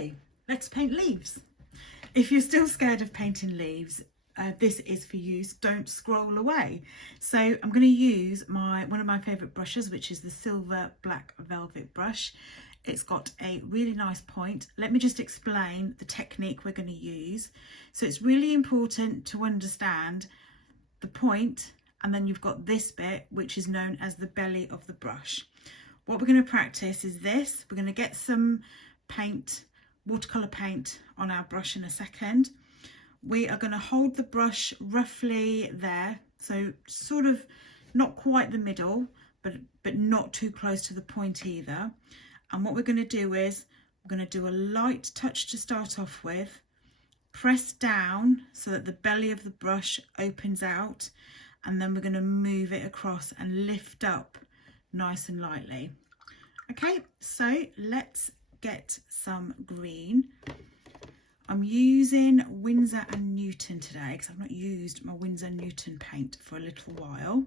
So let's paint leaves. If you're still scared of painting leaves, this is for you. Don't scroll away. So I'm going to use one of my favourite brushes, which is the silver black velvet brush. It's got a really nice point. Let me just explain the technique we're going to use. So it's really important to understand the point, and then you've got this bit, which is known as the belly of the brush. What we're going to practice is this. We're going to get some paint, watercolour paint, on our brush in a second. We are going to hold the brush roughly there, so sort of not quite the middle, but not too close to the point either. And what we're going to do is we're going to do a light touch to start off with, press down so that the belly of the brush opens out, and then we're going to move it across and lift up nice and lightly. Okay, so let's get some green. I'm using Winsor and Newton today because I've not used my Winsor Newton paint for a little while.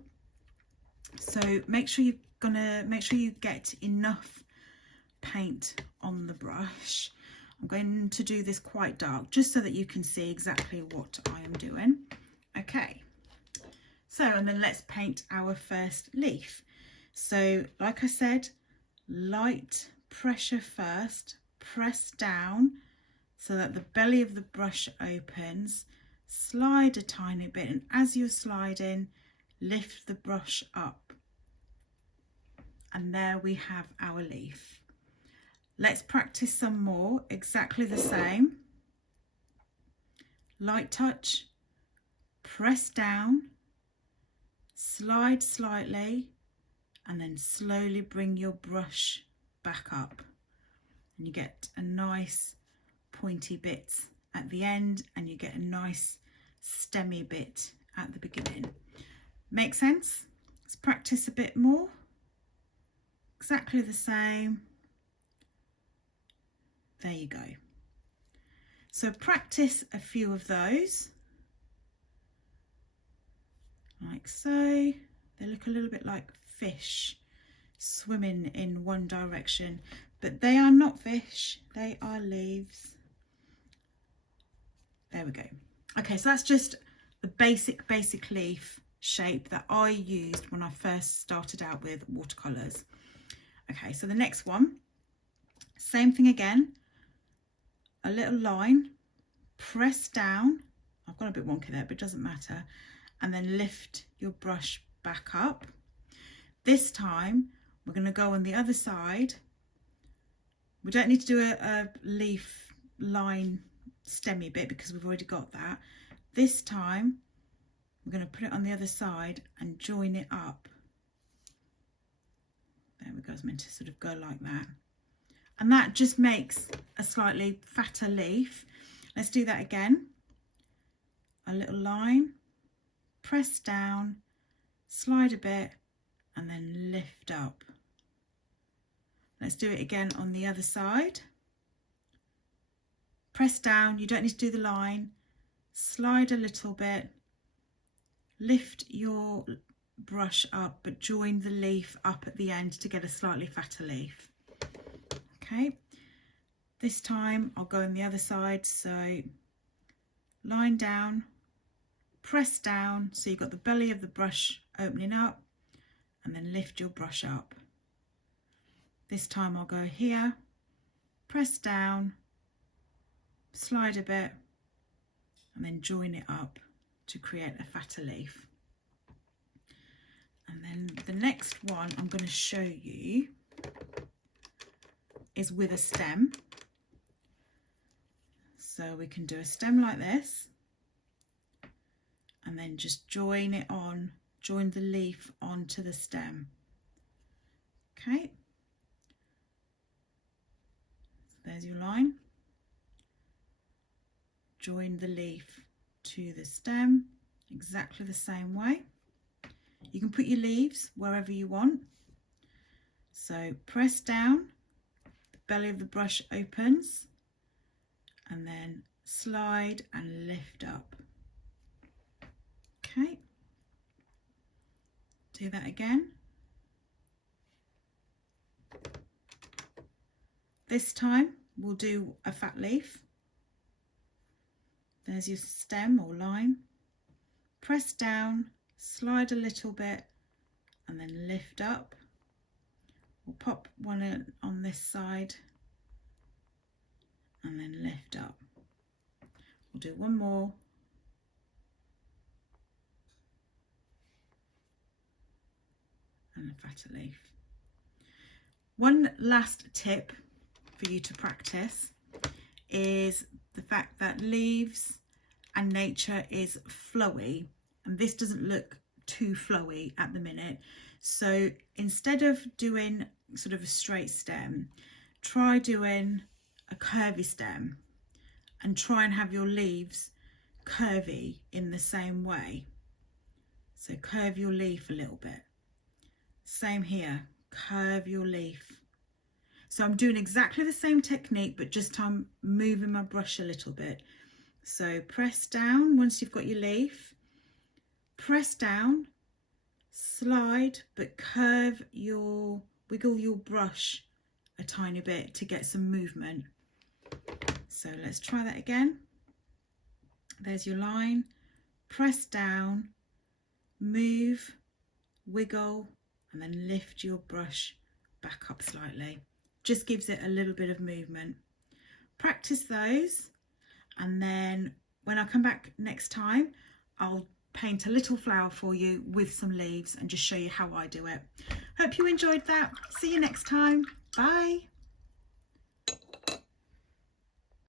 So make sure you get enough paint on the brush. I'm going to do this quite dark just so that you can see exactly what I am doing. Okay, so and then let's paint our first leaf. So like I said, light pressure first, press down so that the belly of the brush opens, slide a tiny bit, and as you're sliding, lift the brush up. And there we have our leaf. Let's practice some more, exactly the same. Light touch, press down, slide slightly, and then slowly bring your brush back up. And you get a nice pointy bit at the end, and you get a nice stemmy bit at the beginning. Make sense? Let's practice a bit more. Exactly the same. There you go. So practice a few of those, like so. They look a little bit like fish swimming in one direction, but they are not fish, they are leaves. There we go. Okay, so that's just the basic leaf shape that I used when I first started out with watercolours. Okay, so the next one, same thing again. A little line, press down. I've got a bit wonky there, but it doesn't matter. And then lift your brush back up. This time, we're going to go on the other side. We don't need to do a leaf line stemmy bit because we've already got that. This time, we're going to put it on the other side and join it up. There we go. It's meant to sort of go like that. And that just makes a slightly fatter leaf. Let's do that again. A little line, press down, slide a bit, and then lift up. Let's do it again on the other side. Press down, you don't need to do the line, slide a little bit, lift your brush up, but join the leaf up at the end to get a slightly fatter leaf. Okay, this time I'll go on the other side, so line down, press down, so you've got the belly of the brush opening up, and then lift your brush up. This time I'll go here, press down, slide a bit, and then join it up to create a fatter leaf. And then the next one I'm going to show you is with a stem. So we can do a stem like this, and then just join it on, join the leaf onto the stem. Okay, so there's your line. Join the leaf to the stem exactly the same way. You can put your leaves wherever you want. So press down, the belly of the brush opens, and then slide and lift up. Okay, do that again. This time we'll do a fat leaf. There's your stem or line. Press down, slide a little bit, and then lift up. We'll pop one on this side and then lift up. We'll do one more. And a fatter leaf. One last tip for you to practice is the fact that leaves and nature is flowy, and this doesn't look too flowy at the minute. So instead of doing sort of a straight stem, try doing a curvy stem and try and have your leaves curvy in the same way. So curve your leaf a little bit. Same here, curve your leaf. So I'm doing exactly the same technique, but just I'm moving my brush a little bit. So press down once you've got your leaf, press down, slide, but wiggle your brush a tiny bit to get some movement. So let's try that again. There's your line, press down, move, wiggle, and then lift your brush back up slightly. Just gives it a little bit of movement. Practice those, and then when I come back next time, I'll paint a little flower for you with some leaves and just show you how I do it. Hope you enjoyed that. See you next time. Bye.